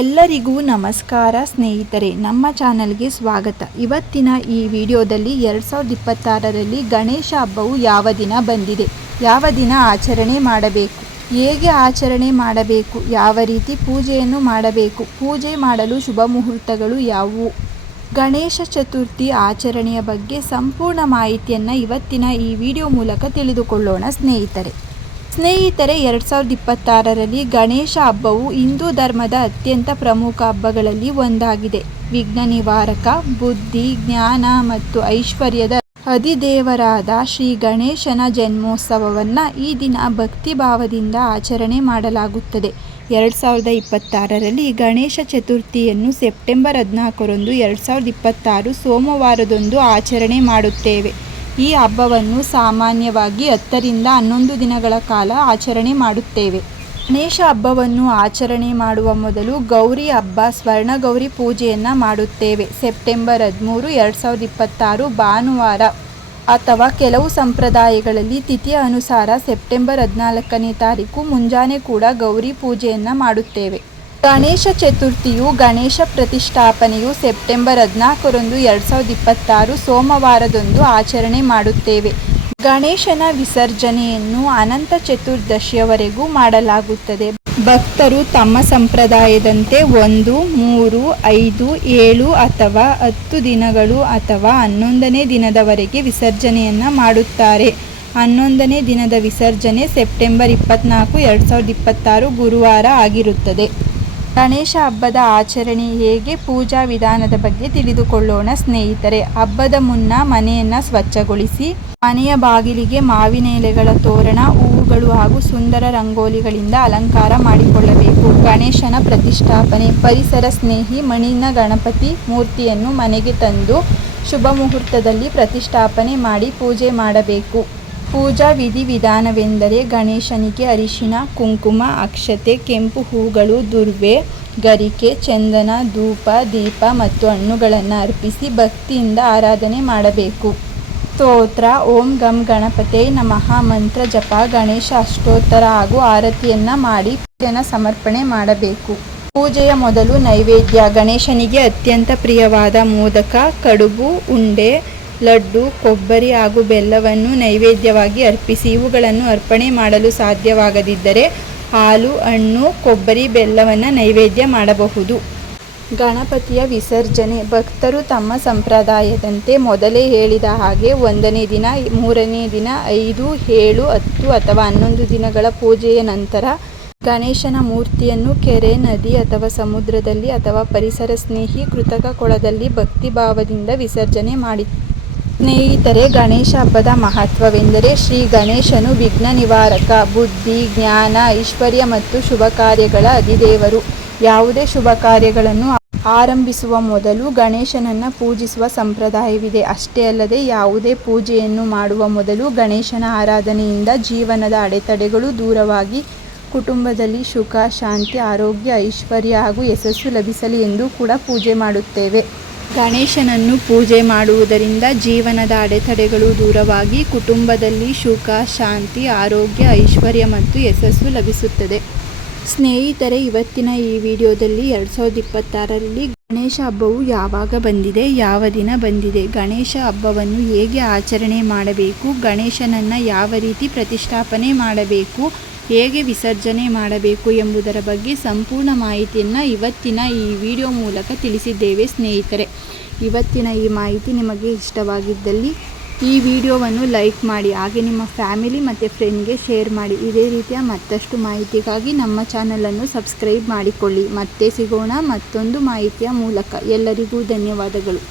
ಎಲ್ಲರಿಗೂ ನಮಸ್ಕಾರ ಸ್ನೇಹಿತರೆ, ನಮ್ಮ ಚಾನಲ್ಗೆ ಸ್ವಾಗತ. ಇವತ್ತಿನ ಈ ವಿಡಿಯೋದಲ್ಲಿ 2026ರಲ್ಲಿ ಗಣೇಶ ಹಬ್ಬವು ಯಾವ ದಿನ ಬಂದಿದೆ, ಯಾವ ದಿನ ಆಚರಣೆ ಮಾಡಬೇಕು, ಹೇಗೆ ಆಚರಣೆ ಮಾಡಬೇಕು, ಯಾವ ರೀತಿ ಪೂಜೆಯನ್ನು ಮಾಡಬೇಕು, ಪೂಜೆ ಮಾಡಲು ಶುಭ ಮುಹೂರ್ತಗಳು ಯಾವುವು, ಗಣೇಶ ಚತುರ್ಥಿ ಆಚರಣೆಯ ಬಗ್ಗೆ ಸಂಪೂರ್ಣ ಮಾಹಿತಿಯನ್ನು ಇವತ್ತಿನ ಈ ವಿಡಿಯೋ ಮೂಲಕ ತಿಳಿದುಕೊಳ್ಳೋಣ ಸ್ನೇಹಿತರೆ. 2026ರಲ್ಲಿ ಗಣೇಶ ಹಬ್ಬವು ಹಿಂದೂ ಧರ್ಮದ ಅತ್ಯಂತ ಪ್ರಮುಖ ಹಬ್ಬಗಳಲ್ಲಿ ಒಂದಾಗಿದೆ. ವಿಘ್ನ ನಿವಾರಕ, ಬುದ್ಧಿ, ಜ್ಞಾನ ಮತ್ತು ಐಶ್ವರ್ಯದ ಅಧಿದೇವರಾದ ಶ್ರೀ ಗಣೇಶನ ಜನ್ಮೋತ್ಸವವನ್ನು ಈ ದಿನ ಭಕ್ತಿ ಭಾವದಿಂದ ಆಚರಣೆ ಮಾಡಲಾಗುತ್ತದೆ. 2026ರಲ್ಲಿ ಗಣೇಶ ಚತುರ್ಥಿಯನ್ನು ಸೆಪ್ಟೆಂಬರ್ 14ರಂದು 2026 ಸೋಮವಾರದಂದು ಆಚರಣೆ ಮಾಡುತ್ತೇವೆ. ಈ ಹಬ್ಬವನ್ನು ಸಾಮಾನ್ಯವಾಗಿ 10ರಿಂದ 11 ದಿನಗಳ ಕಾಲ ಆಚರಣೆ ಮಾಡುತ್ತೇವೆ. ಗಣೇಶ ಹಬ್ಬವನ್ನು ಆಚರಣೆ ಮಾಡುವ ಮೊದಲು ಗೌರಿ ಹಬ್ಬ, ಸ್ವರ್ಣಗೌರಿ ಪೂಜೆಯನ್ನು ಮಾಡುತ್ತೇವೆ. ಸೆಪ್ಟೆಂಬರ್ 13, 2026 ಭಾನುವಾರ ಅಥವಾ ಕೆಲವು ಸಂಪ್ರದಾಯಗಳಲ್ಲಿ ತಿಥಿಯ ಅನುಸಾರ ಸೆಪ್ಟೆಂಬರ್ 14ನೇ ತಾರೀಕು ಮುಂಜಾನೆ ಕೂಡ ಗೌರಿ ಪೂಜೆಯನ್ನು ಮಾಡುತ್ತೇವೆ. ಗಣೇಶ ಚತುರ್ಥಿಯು ಗಣೇಶ ಪ್ರತಿಷ್ಠಾಪನೆಯು ಸೆಪ್ಟೆಂಬರ್ 14ರಂದು 2026 ಸೋಮವಾರದಂದು ಆಚರಣೆ ಮಾಡುತ್ತೇವೆ. ಗಣೇಶನ ವಿಸರ್ಜನೆಯನ್ನು ಅನಂತ ಚತುರ್ದಶಿಯವರೆಗೂ ಮಾಡಲಾಗುತ್ತದೆ. ಭಕ್ತರು ತಮ್ಮ ಸಂಪ್ರದಾಯದಂತೆ 1, 3, 5, 7 ಅಥವಾ 10 ದಿನಗಳು ಅಥವಾ 11ನೇ ದಿನದವರೆಗೆ ವಿಸರ್ಜನೆಯನ್ನು ಮಾಡುತ್ತಾರೆ. 11ನೇ ದಿನದ ವಿಸರ್ಜನೆ ಸೆಪ್ಟೆಂಬರ್ 24, 2026 ಗುರುವಾರ ಆಗಿರುತ್ತದೆ. ಗಣೇಶ ಹಬ್ಬದ ಆಚರಣೆ ಹೇಗೆ, ಪೂಜಾ ವಿಧಾನದ ಬಗ್ಗೆ ತಿಳಿದುಕೊಳ್ಳೋಣ ಸ್ನೇಹಿತರೆ. ಹಬ್ಬದ ಮುನ್ನ ಮನೆಯನ್ನು ಸ್ವಚ್ಛಗೊಳಿಸಿ ಮನೆಯ ಬಾಗಿಲಿಗೆ ಮಾವಿನ ಎಲೆಗಳ ತೋರಣ, ಹೂವುಗಳು ಹಾಗೂ ಸುಂದರ ರಂಗೋಲಿಗಳಿಂದ ಅಲಂಕಾರ ಮಾಡಿಕೊಳ್ಳಬೇಕು. ಗಣೇಶನ ಪ್ರತಿಷ್ಠಾಪನೆ. ಪರಿಸರ ಸ್ನೇಹಿ ಮಣ್ಣಿನ ಗಣಪತಿ ಮೂರ್ತಿಯನ್ನು ಮನೆಗೆ ತಂದು ಶುಭ ಮುಹೂರ್ತದಲ್ಲಿ ಪ್ರತಿಷ್ಠಾಪನೆ ಮಾಡಿ ಪೂಜೆ ಮಾಡಬೇಕು. ಪೂಜಾ ವಿಧಿವಿಧಾನವೆಂದರೆ ಗಣೇಶನಿಗೆ ಅರಿಶಿನ, ಕುಂಕುಮ, ಅಕ್ಷತೆ, ಕೆಂಪು ಹೂಗಳು, ದುರ್ವೆ, ಗರಿಕೆ, ಚಂದನ, ಧೂಪ, ದೀಪ ಮತ್ತು ಹಣ್ಣುಗಳನ್ನು ಅರ್ಪಿಸಿ ಭಕ್ತಿಯಿಂದ ಆರಾಧನೆ ಮಾಡಬೇಕು. ಸ್ತೋತ್ರ, ಓಂ ಗಂ ಗಣಪತೇ ನಮಃ ಮಂತ್ರ ಜಪ, ಗಣೇಶ ಅಷ್ಟೋತ್ತರ ಹಾಗೂ ಆರತಿಯನ್ನು ಮಾಡಿ ಪೂಜೆಯನ್ನು ಸಮರ್ಪಣೆ ಮಾಡಬೇಕು. ಪೂಜೆಯ ಮೊದಲು ನೈವೇದ್ಯ. ಗಣೇಶನಿಗೆ ಅತ್ಯಂತ ಪ್ರಿಯವಾದ ಮೋದಕ, ಕಡುಬು, ಉಂಡೆ, ಲಡ್ಡು, ಕೊಬ್ಬರಿ ಹಾಗೂ ಬೆಲ್ಲವನ್ನು ನೈವೇದ್ಯವಾಗಿ ಅರ್ಪಿಸಿ. ಇವುಗಳನ್ನು ಅರ್ಪಣೆ ಮಾಡಲು ಸಾಧ್ಯವಾಗದಿದ್ದರೆ ಹಾಲು, ಹಣ್ಣು, ಕೊಬ್ಬರಿ, ಬೆಲ್ಲವನ್ನು ನೈವೇದ್ಯ ಮಾಡಬಹುದು. ಗಣಪತಿಯ ವಿಸರ್ಜನೆ. ಭಕ್ತರು ತಮ್ಮ ಸಂಪ್ರದಾಯದಂತೆ ಮೊದಲೇ ಹೇಳಿದ ಹಾಗೆ 1ನೇ ದಿನ, 3ನೇ ದಿನ, 5, 7, 10 ಅಥವಾ 11 ದಿನಗಳ ಪೂಜೆಯ ನಂತರ ಗಣೇಶನ ಮೂರ್ತಿಯನ್ನು ಕೆರೆ, ನದಿ ಅಥವಾ ಸಮುದ್ರದಲ್ಲಿ ಅಥವಾ ಪರಿಸರ ಸ್ನೇಹಿ ಕೃತಕ ಕೊಳದಲ್ಲಿ ಭಕ್ತಿಭಾವದಿಂದ ವಿಸರ್ಜನೆ ಮಾಡಿ. ಸ್ನೇಹಿತರೆ, ಗಣೇಶ ಹಬ್ಬದ ಮಹತ್ವವೆಂದರೆ ಶ್ರೀ ಗಣೇಶನು ವಿಘ್ನ ನಿವಾರಕ, ಬುದ್ಧಿ, ಜ್ಞಾನ, ಐಶ್ವರ್ಯ ಮತ್ತು ಶುಭ ಕಾರ್ಯಗಳ ಅಧಿದೇವರು. ಯಾವುದೇ ಶುಭ ಕಾರ್ಯಗಳನ್ನು ಆರಂಭಿಸುವ ಮೊದಲು ಗಣೇಶನನ್ನು ಪೂಜಿಸುವ ಸಂಪ್ರದಾಯವಿದೆ. ಅಷ್ಟೇ ಅಲ್ಲದೆ ಯಾವುದೇ ಪೂಜೆಯನ್ನು ಮಾಡುವ ಮೊದಲು ಗಣೇಶನ ಆರಾಧನೆಯಿಂದ ಜೀವನದ ಅಡೆತಡೆಗಳು ದೂರವಾಗಿ ಕುಟುಂಬದಲ್ಲಿ ಸುಖ, ಶಾಂತಿ, ಆರೋಗ್ಯ, ಐಶ್ವರ್ಯ ಹಾಗೂ ಯಶಸ್ಸು ಲಭಿಸಲಿ ಎಂದು ಕೂಡ ಪೂಜೆ ಮಾಡುತ್ತೇವೆ. ಗಣೇಶನನ್ನು ಪೂಜೆ ಮಾಡುವುದರಿಂದ ಜೀವನದ ಅಡೆತಡೆಗಳು ದೂರವಾಗಿ ಕುಟುಂಬದಲ್ಲಿ ಸುಖ, ಶಾಂತಿ, ಆರೋಗ್ಯ, ಐಶ್ವರ್ಯ ಮತ್ತು ಯಶಸ್ಸು ಲಭಿಸುತ್ತದೆ. ಸ್ನೇಹಿತರೆ, ಇವತ್ತಿನ ಈ ವಿಡಿಯೋದಲ್ಲಿ 2026ರಲ್ಲಿ ಗಣೇಶ ಹಬ್ಬವು ಯಾವಾಗ ಬಂದಿದೆ, ಯಾವ ದಿನ ಬಂದಿದೆ, ಗಣೇಶ ಹಬ್ಬವನ್ನು ಹೇಗೆ ಆಚರಣೆ ಮಾಡಬೇಕು, ಗಣೇಶನನ್ನು ಯಾವ ರೀತಿ ಪ್ರತಿಷ್ಠಾಪನೆ ಮಾಡಬೇಕು, ಹೇಗೆ ವಿಸರ್ಜನೆ ಮಾಡಬೇಕು ಎಂಬುದರ ಬಗ್ಗೆ ಸಂಪೂರ್ಣ ಮಾಹಿತಿಯನ್ನು ಇವತ್ತಿನ ಈ ವಿಡಿಯೋ ಮೂಲಕ ತಿಳಿಸಿದ್ದೇವೆ ಸ್ನೇಹಿತರೆ. ಇವತ್ತಿನ ಈ ಮಾಹಿತಿ ನಿಮಗೆ ಇಷ್ಟವಾಗಿದ್ದಲ್ಲಿ ಈ ವಿಡಿಯೋವನ್ನು ಲೈಕ್ ಮಾಡಿ, ಹಾಗೆ ನಿಮ್ಮ ಫ್ಯಾಮಿಲಿ ಮತ್ತು ಫ್ರೆಂಡ್ಗೆ ಶೇರ್ ಮಾಡಿ. ಇದೇ ರೀತಿಯ ಮತ್ತಷ್ಟು ಮಾಹಿತಿಗಾಗಿ ನಮ್ಮ ಚಾನಲನ್ನು ಸಬ್ಸ್ಕ್ರೈಬ್ ಮಾಡಿಕೊಳ್ಳಿ. ಮತ್ತೆ ಸಿಗೋಣ ಮತ್ತೊಂದು ಮಾಹಿತಿಯ ಮೂಲಕ. ಎಲ್ಲರಿಗೂ ಧನ್ಯವಾದಗಳು.